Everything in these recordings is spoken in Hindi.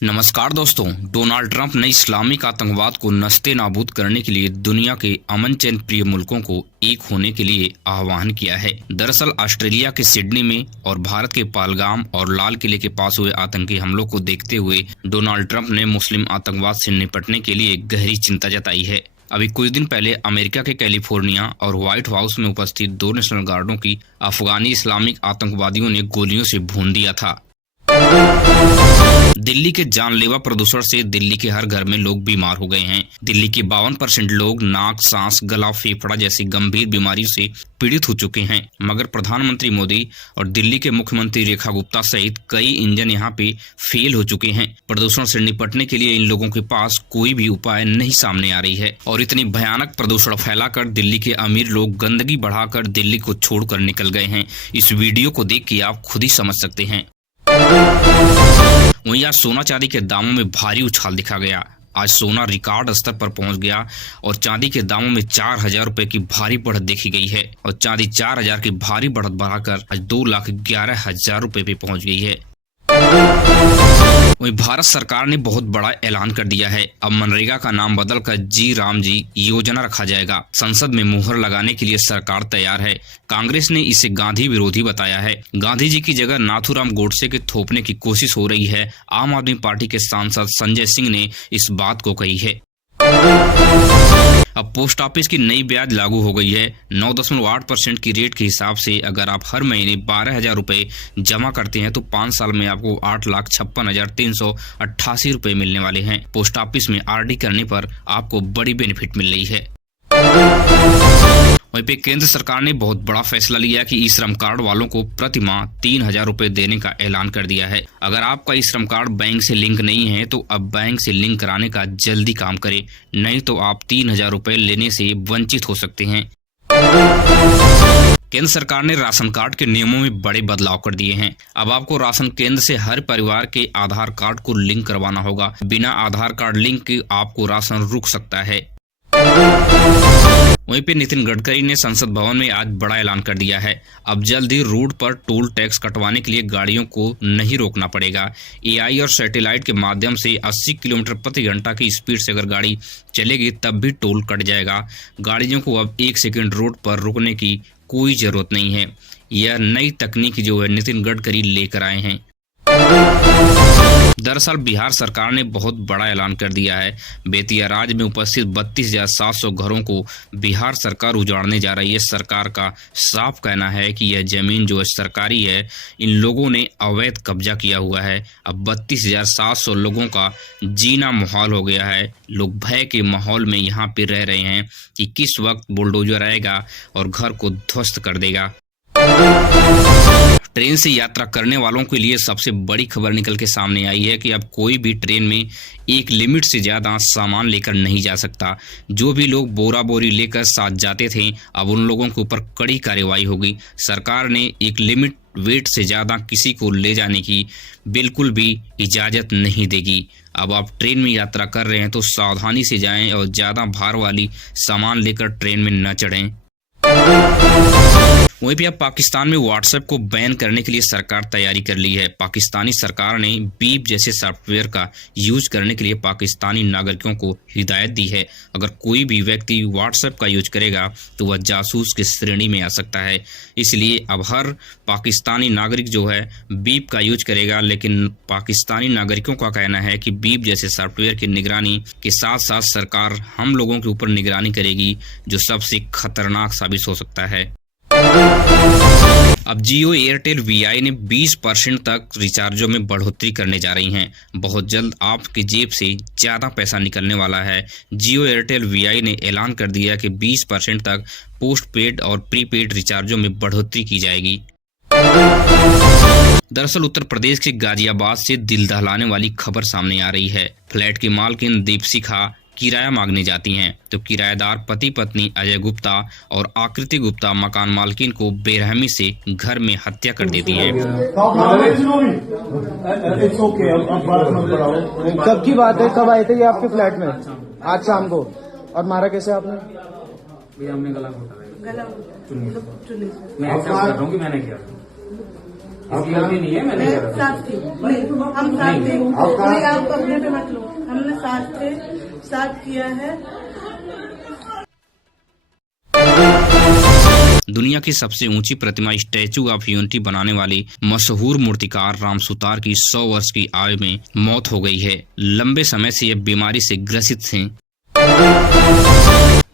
नमस्कार दोस्तों। डोनाल्ड ट्रंप ने इस्लामिक आतंकवाद को नस्ते नाबूद करने के लिए दुनिया के अमन चैन प्रिय मुल्कों को एक होने के लिए आह्वान किया है। दरअसल ऑस्ट्रेलिया के सिडनी में और भारत के पहलगाम और लाल किले के पास हुए आतंकी हमलों को देखते हुए डोनाल्ड ट्रंप ने मुस्लिम आतंकवाद से निपटने के लिए गहरी चिंता जताई है। अभी कुछ दिन पहले अमेरिका के कैलिफोर्निया और व्हाइट हाउस में उपस्थित 2 नेशनल गार्डों की अफगानी इस्लामिक आतंकवादियों ने गोलियों से भून दिया था। दिल्ली के जानलेवा प्रदूषण से दिल्ली के हर घर में लोग बीमार हो गए हैं। दिल्ली के 52% लोग नाक, सांस, गला, फेफड़ा जैसी गंभीर बीमारियों से पीड़ित हो चुके हैं। मगर प्रधानमंत्री मोदी और दिल्ली के मुख्यमंत्री रेखा गुप्ता सहित कई इंजन यहाँ पे फेल हो चुके हैं। प्रदूषण से निपटने के लिए इन लोगों के पास कोई भी उपाय नहीं सामने आ रही है और इतनी भयानक प्रदूषण फैलाकर दिल्ली के अमीर लोग गंदगी बढ़ाकर दिल्ली को छोड़कर निकल गए हैं। इस वीडियो को देख के आप खुद ही समझ सकते हैं। वहीं आज सोना चांदी के दामों में भारी उछाल दिखा गया। आज सोना रिकॉर्ड स्तर पर पहुंच गया और चांदी के दामों में 4,000 रुपए की भारी बढ़त देखी गई है और चांदी 4,000 की भारी बढ़त बढ़ाकर आज 2,11,000 रुपए पे पहुंच गई है। वहीं भारत सरकार ने बहुत बड़ा ऐलान कर दिया है। अब मनरेगा का नाम बदलकर जी राम जी योजना रखा जाएगा। संसद में मुहर लगाने के लिए सरकार तैयार है। कांग्रेस ने इसे गांधी विरोधी बताया है। गांधी जी की जगह नाथूराम गोडसे के थोपने की कोशिश हो रही है। आम आदमी पार्टी के सांसद संजय सिंह ने इस बात को कही है। अब पोस्ट ऑफिस की नई ब्याज लागू हो गई है। 9.8% की रेट के हिसाब से अगर आप हर महीने 12,000 रुपए जमा करते हैं तो 5 साल में आपको 8,56,388 रुपए मिलने वाले हैं। पोस्ट ऑफिस में आरडी करने पर आपको बड़ी बेनिफिट मिल रही है। वहीं पे केंद्र सरकार ने बहुत बड़ा फैसला लिया कि ई श्रम कार्ड वालों को प्रति माह 3,000 रुपए देने का ऐलान कर दिया है। अगर आपका ई श्रम कार्ड बैंक से लिंक नहीं है तो अब बैंक से लिंक कराने का जल्दी काम करें, नहीं तो आप 3,000 रुपए लेने से वंचित हो सकते हैं। केंद्र सरकार ने राशन कार्ड के नियमों में बड़े बदलाव कर दिए हैं। अब आपको राशन केंद्र से हर परिवार के आधार कार्ड को लिंक करवाना होगा। बिना आधार कार्ड लिंक के आपको राशन रुक सकता है। वहीं पे नितिन गडकरी ने संसद भवन में आज बड़ा ऐलान कर दिया है। अब जल्द ही रोड पर टोल टैक्स कटवाने के लिए गाड़ियों को नहीं रोकना पड़ेगा। एआई और सैटेलाइट के माध्यम से 80 किलोमीटर प्रति घंटा की स्पीड से अगर गाड़ी चलेगी तब भी टोल कट जाएगा। गाड़ियों को अब 1 सेकंड रोड पर रुकने की कोई जरूरत नहीं है। यह नई तकनीक जो है नितिन गडकरी लेकर आए हैं। दरअसल बिहार सरकार ने बहुत बड़ा ऐलान कर दिया है। बेतिया राज्य में उपस्थित 32,700 घरों को बिहार सरकार उजाड़ने जा रही है। सरकार का साफ कहना है कि यह जमीन जो है सरकारी है, इन लोगों ने अवैध कब्जा किया हुआ है। अब 32,700 लोगों का जीना मुहाल हो गया है। लोग भय के माहौल में यहाँ पे रह रहे हैं कि किस वक्त बुलडोजर आएगा और घर को ध्वस्त कर देगा। ट्रेन से यात्रा करने वालों के लिए सबसे बड़ी खबर निकल के सामने आई है कि अब कोई भी ट्रेन में एक लिमिट से ज्यादा सामान लेकर नहीं जा सकता। जो भी लोग बोरा बोरी लेकर साथ जाते थे, अब उन लोगों के ऊपर कड़ी कार्रवाई होगी। सरकार ने एक लिमिट वेट से ज्यादा किसी को ले जाने की बिल्कुल भी इजाजत नहीं देगी। अब आप ट्रेन में यात्रा कर रहे हैं तो सावधानी से जाएं और ज्यादा भार वाली सामान लेकर ट्रेन में न चढ़ें। वहीं पे अब पाकिस्तान में व्हाट्सएप को बैन करने के लिए सरकार तैयारी कर ली है। पाकिस्तानी सरकार ने बीप जैसे सॉफ्टवेयर का यूज करने के लिए पाकिस्तानी नागरिकों को हिदायत दी है। अगर कोई भी व्यक्ति व्हाट्सएप का यूज करेगा तो वह जासूस की श्रेणी में आ सकता है। इसलिए अब हर पाकिस्तानी नागरिक जो है बीप का यूज करेगा। लेकिन पाकिस्तानी नागरिकों का कहना है कि बीप जैसे सॉफ्टवेयर की निगरानी के साथ साथ सरकार हम लोगों के ऊपर निगरानी करेगी, जो सबसे खतरनाक साबित हो सकता है। अब जियो एयरटेल वीआई ने 20% तक रिचार्जों में बढ़ोतरी करने जा रही हैं। बहुत जल्द आपकी जेब से ज्यादा पैसा निकलने वाला है। जियो एयरटेल वीआई ने ऐलान कर दिया कि 20% तक पोस्ट पेड और प्रीपेड रिचार्जों में बढ़ोतरी की जाएगी। दरअसल उत्तर प्रदेश के गाजियाबाद से दिल दहलाने वाली खबर सामने आ रही है। फ्लैट की मालकिन दीपशिखा किराया मांगने जाती हैं तो किराएदार पति पत्नी अजय गुप्ता और आकृति गुप्ता मकान मालकिन को बेरहमी से घर में हत्या कर देती हैं। कब की बात है? कब आए थे ये आपके फ्लैट में? आज शाम को। और मारा कैसे आपने? हमने गला घोटा, मैं एक्सेप्ट कर रहा हूँ कि मैंने किया। गलती नहीं है, मैंने करा था। साथ थी हम साथ थे कोई आप अपने पे मत लो हमने साथ थे साथ किया है। दुनिया की सबसे ऊंची प्रतिमा स्टैचू ऑफ यूनिटी बनाने वाली मशहूर मूर्तिकार राम सुतार की 100 वर्ष की आयु में मौत हो गई है। लंबे समय से यह बीमारी से ग्रसित थे।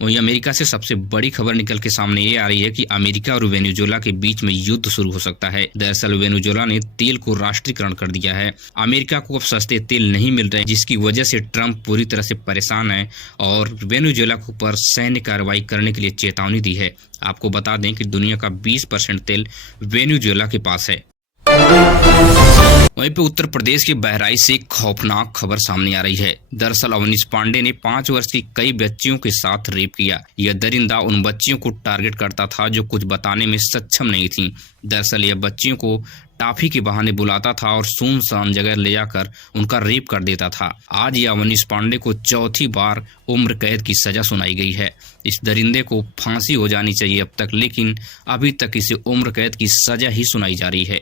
वहीं अमेरिका से सबसे बड़ी खबर निकल के सामने ये आ रही है कि अमेरिका और वेनेजुएला के बीच में युद्ध शुरू हो सकता है। दरअसल वेनेजुएला ने तेल को राष्ट्रीयकरण कर दिया है। अमेरिका को अब सस्ते तेल नहीं मिल रहे, जिसकी वजह से ट्रंप पूरी तरह से परेशान है और वेनेजुएला के ऊपर सैन्य कार्रवाई करने के लिए चेतावनी दी है। आपको बता दें कि दुनिया का 20% तेल वेनेजुएला के पास है। वहीं पे उत्तर प्रदेश के बहराइच से एक खौफनाक खबर सामने आ रही है। दरअसल अवनीश पांडे ने 5 वर्ष की कई बच्चियों के साथ रेप किया। यह दरिंदा उन बच्चियों को टारगेट करता था जो कुछ बताने में सक्षम नहीं थीं। दरअसल यह बच्चियों को टाफी के बहाने बुलाता था और सुनसान जगह ले जाकर उनका रेप कर देता था। आज यह अवनीश पांडे को चौथी बार उम्र कैद की सजा सुनाई गई है। इस दरिंदे को फांसी हो जानी चाहिए अब तक, लेकिन अभी तक इसे उम्र कैद की सजा ही सुनाई जा रही है।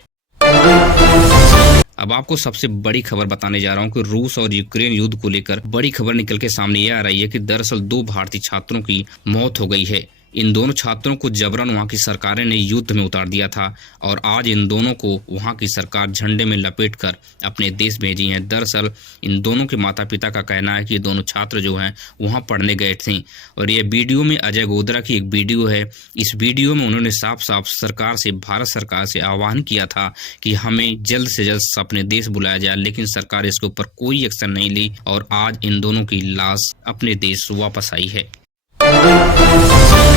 अब आपको सबसे बड़ी खबर बताने जा रहा हूं कि रूस और यूक्रेन युद्ध को लेकर बड़ी खबर निकल के सामने ये आ रही है कि दरअसल 2 भारतीय छात्रों की मौत हो गई है। इन दोनों छात्रों को जबरन वहां की सरकारें ने युद्ध में उतार दिया था और आज इन दोनों को वहां की सरकार झंडे में लपेटकर अपने देश भेजी है। दरअसल इन दोनों के माता पिता का कहना है कि ये दोनों छात्र जो हैं वहां पढ़ने गए थे और ये वीडियो में अजय गोदरा की एक वीडियो है। इस वीडियो में उन्होंने साफ साफ सरकार से, भारत सरकार से आह्वान किया था कि हमें जल्द से जल्द अपने देश बुलाया जाए, लेकिन सरकार इसके ऊपर कोई एक्शन नहीं ली और आज इन दोनों की लाश अपने देश वापस आई है।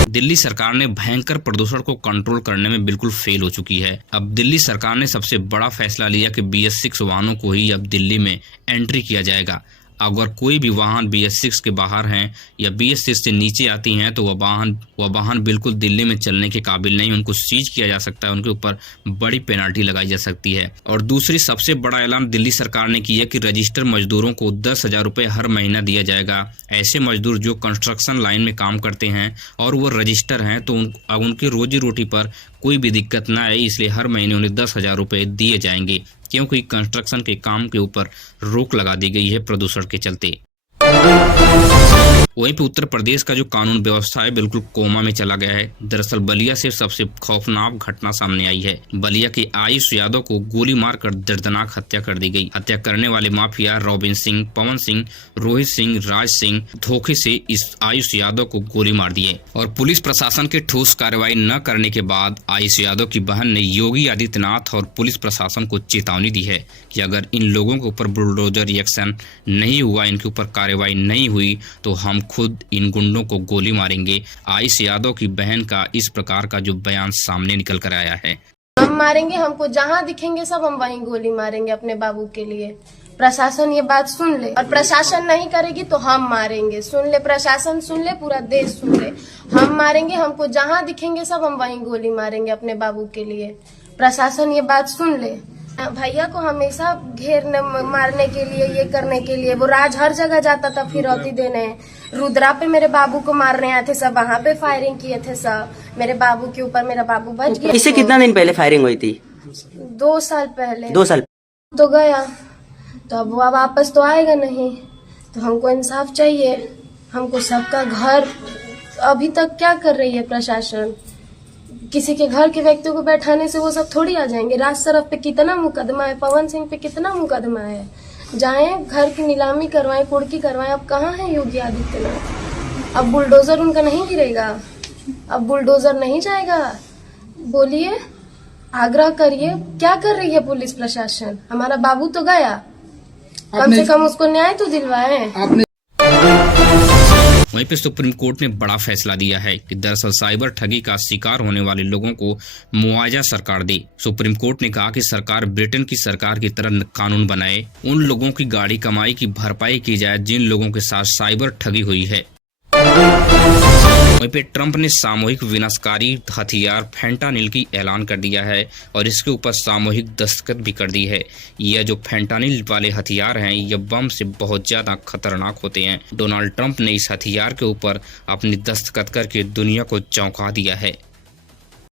दिल्ली सरकार ने भयंकर प्रदूषण को कंट्रोल करने में बिल्कुल फेल हो चुकी है। अब दिल्ली सरकार ने सबसे बड़ा फैसला लिया कि BS6 वाहनों को ही अब दिल्ली में एंट्री किया जाएगा। अगर कोई भी वाहन BS6 के बाहर हैं या BS6 से नीचे आती हैं तो वह वाहन बिल्कुल दिल्ली में चलने के काबिल नहीं, उनको सीज किया जा सकता है, उनके ऊपर बड़ी पेनाल्टी लगाई जा सकती है। और दूसरी सबसे बड़ा ऐलान दिल्ली सरकार ने किया कि रजिस्टर मजदूरों को 10,000 रुपये हर महीना दिया जाएगा। ऐसे मजदूर जो कंस्ट्रक्शन लाइन में काम करते हैं और वो रजिस्टर हैं तो अब उनकी रोजी रोटी पर कोई भी दिक्कत ना आए, इसलिए हर महीने उन्हें 10,000 रुपये दिए जाएंगे, क्योंकि कंस्ट्रक्शन के काम के ऊपर रोक लगा दी गई है प्रदूषण के चलते। वहीं पे उत्तर प्रदेश का जो कानून व्यवस्था है बिल्कुल कोमा में चला गया है। दरअसल बलिया से सबसे खौफनाक घटना सामने आई है। बलिया के आयुष यादव को गोली मारकर दर्दनाक हत्या कर दी गई। हत्या करने वाले माफिया रॉबिन सिंह, पवन सिंह, रोहित सिंह, राज सिंह धोखे से इस आयुष यादव को गोली मार दिए और पुलिस प्रशासन के ठोस कार्रवाई न करने के बाद आयुष यादव की बहन ने योगी आदित्यनाथ और पुलिस प्रशासन को चेतावनी दी है कि अगर इन लोगों के ऊपर बुलडोजर रिएक्शन नहीं हुआ, इनके ऊपर कार्रवाई नहीं हुई तो हम खुद इन गुंडों को गोली मारेंगे। आयुष यादव की बहन का इस प्रकार का जो बयान सामने निकल कर आया है। हम मारेंगे, हमको जहाँ दिखेंगे सब हम वहीं गोली मारेंगे अपने बाबू के लिए। प्रशासन ये बात सुन ले और प्रशासन नहीं करेगी तो हम मारेंगे। सुन ले, प्रशासन सुन ले, पूरा देश सुन ले। हम मारेंगे, हमको जहाँ दिखेंगे सब हम वहीं गोली मारेंगे अपने बाबू के लिए। प्रशासन ये बात सुन ले। भैया को हमेशा घेरने मारने के लिए, ये करने के लिए वो राज हर जगह जाता था फिरौती देने। रुद्रा पे मेरे बाबू को मारने आए थे सब, वहाँ पे फायरिंग किए थे सब मेरे बाबू के ऊपर। मेरा बाबू बच गया। इससे कितना दिन पहले फायरिंग हुई थी? 2 साल पहले। 2 साल तो गया तो अब वो वापस तो आएगा नहीं, तो हमको इंसाफ चाहिए। हमको सबका घर, अभी तक क्या कर रही है प्रशासन? किसी के घर के व्यक्तियों को बैठाने से वो सब थोड़ी आ जाएंगे। राज सरफ पे कितना मुकदमा है, पवन सिंह पे कितना मुकदमा है। जाएं घर की नीलामी करवाएं, कुर्की करवाएं। अब कहाँ है योगी आदित्यनाथ? अब बुलडोजर उनका नहीं गिरेगा, अब बुलडोजर नहीं जाएगा। बोलिए, आग्रह करिए, क्या कर रही है पुलिस प्रशासन? हमारा बाबू तो गया, कम से कम उसको न्याय तो दिलवाएं। वहीं पे सुप्रीम कोर्ट ने बड़ा फैसला दिया है कि दरअसल साइबर ठगी का शिकार होने वाले लोगों को मुआवजा सरकार दे। सुप्रीम कोर्ट ने कहा कि सरकार ब्रिटेन की सरकार की तरह कानून बनाए, उन लोगों की गाड़ी कमाई की भरपाई की जाए जिन लोगों के साथ साइबर ठगी हुई है। वहीं पे ट्रंप ने सामूहिक विनाशकारी हथियार फेंटानिल की ऐलान कर दिया है और इसके ऊपर सामूहिक दस्तखत भी कर दी है। यह जो फेंटानिल वाले हथियार हैं यह बम से बहुत ज्यादा खतरनाक होते हैं। डोनाल्ड ट्रंप ने इस हथियार के ऊपर अपनी दस्तखत करके दुनिया को चौंका दिया है।